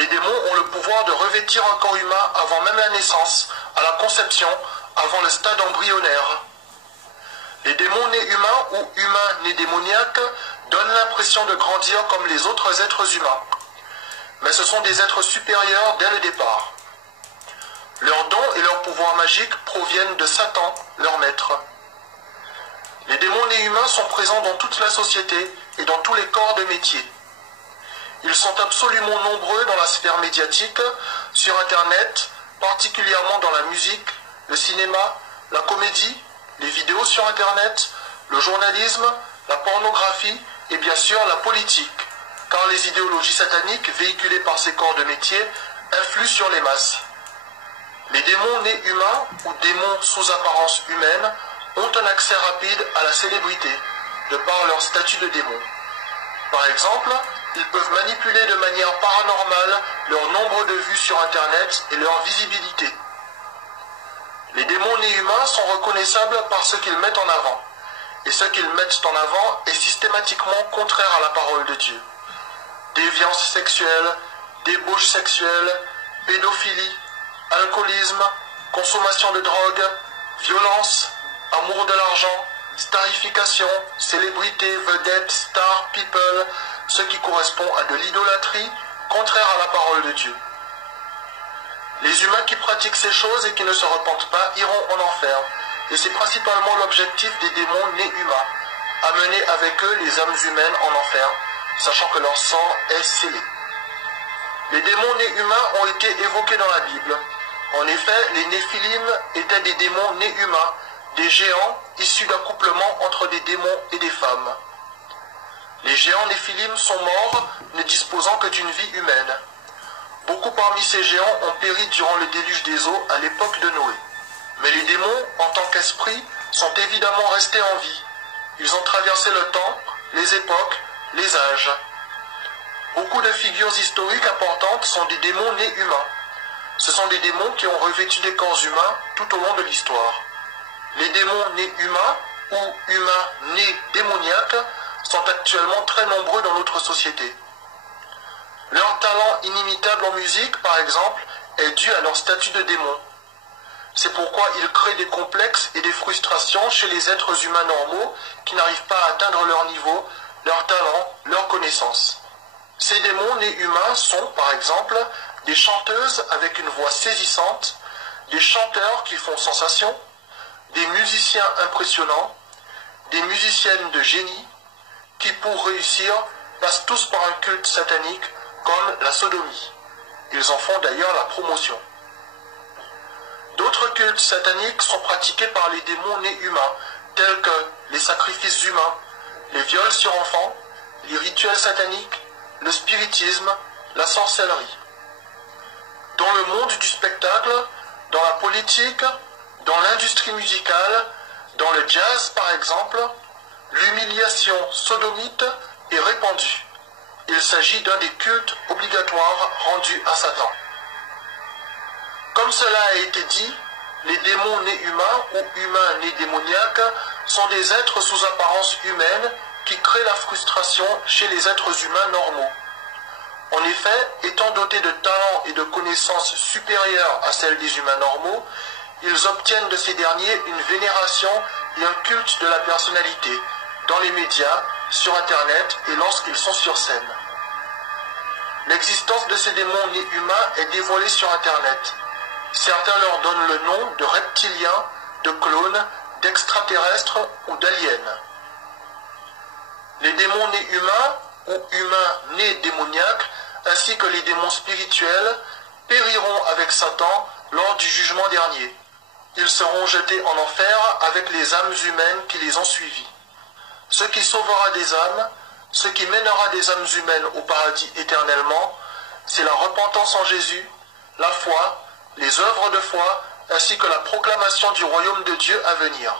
Les démons ont le pouvoir de revêtir un corps humain avant même la naissance, à la conception, avant le stade embryonnaire. Les démons nés humains ou humains nés démoniaques donnent l'impression de grandir comme les autres êtres humains. Mais ce sont des êtres supérieurs dès le départ. Leurs dons et leurs pouvoirs magiques proviennent de Satan, leur maître. Les démons nés humains sont présents dans toute la société et dans tous les corps de métier. Ils sont absolument nombreux dans la sphère médiatique, sur Internet, particulièrement dans la musique, le cinéma, la comédie, les vidéos sur Internet, le journalisme, la pornographie et bien sûr la politique, car les idéologies sataniques véhiculées par ces corps de métier influent sur les masses. Les démons nés humains ou démons sous apparence humaine ont un accès rapide à la célébrité, de par leur statut de démon. Par exemple, ils peuvent manipuler de manière paranormale leur nombre de vues sur Internet et leur visibilité. Les démons nés humains sont reconnaissables par ce qu'ils mettent en avant, et ce qu'ils mettent en avant est systématiquement contraire à la parole de Dieu. Déviance sexuelle, débauche sexuelle, pédophilie, alcoolisme, consommation de drogue, violence, amour de l'argent, starification, célébrité, vedette, star, people, ce qui correspond à de l'idolâtrie contraire à la parole de Dieu. Les humains qui pratiquent ces choses et qui ne se repentent pas iront en enfer, et c'est principalement l'objectif des démons nés humains, amener avec eux les âmes humaines en enfer, sachant que leur sang est scellé. Les démons nés humains ont été évoqués dans la Bible. En effet, les Néphilim étaient des démons nés humains, des géants issus d'accouplement entre des démons et des femmes. Les géants Néphilim sont morts, ne disposant que d'une vie humaine. Beaucoup parmi ces géants ont péri durant le déluge des eaux à l'époque de Noé. Mais les démons, en tant qu'esprits, sont évidemment restés en vie. Ils ont traversé le temps, les époques, les âges. Beaucoup de figures historiques importantes sont des démons nés humains. Ce sont des démons qui ont revêtu des corps humains tout au long de l'histoire. Les démons nés humains ou humains nés démoniaques sont actuellement très nombreux dans notre société. Leur talent inimitable en musique, par exemple, est dû à leur statut de démon. C'est pourquoi ils créent des complexes et des frustrations chez les êtres humains normaux qui n'arrivent pas à atteindre leur niveau, leur talent, leur connaissance. Ces démons nés humains sont, par exemple, des chanteuses avec une voix saisissante, des chanteurs qui font sensation, des musiciens impressionnants, des musiciennes de génie, qui pour réussir passent tous par un culte satanique comme la sodomie. Ils en font d'ailleurs la promotion. D'autres cultes sataniques sont pratiqués par les démons nés humains, tels que les sacrifices humains, les viols sur enfants, les rituels sataniques, le spiritisme, la sorcellerie. Dans le monde du spectacle, dans la politique, dans l'industrie musicale, dans le jazz par exemple, l'humiliation sodomite est répandue. Il s'agit d'un des cultes obligatoires rendus à Satan. Comme cela a été dit, les démons nés humains ou humains nés démoniaques sont des êtres sous apparence humaine qui créent la frustration chez les êtres humains normaux. En effet, étant dotés de talents et de connaissances supérieures à celles des humains normaux, ils obtiennent de ces derniers une vénération et un culte de la personnalité, dans les médias, sur Internet et lorsqu'ils sont sur scène. L'existence de ces démons nés humains est dévoilée sur Internet. Certains leur donnent le nom de reptiliens, de clones, d'extraterrestres ou d'aliens. Les démons nés humains ou humains nés démoniaques, ainsi que les démons spirituels, périront avec Satan lors du jugement dernier. Ils seront jetés en enfer avec les âmes humaines qui les ont suivis. Ce qui sauvera des âmes, ce qui mènera des âmes humaines au paradis éternellement, c'est la repentance en Jésus, la foi, les œuvres de foi, ainsi que la proclamation du royaume de Dieu à venir.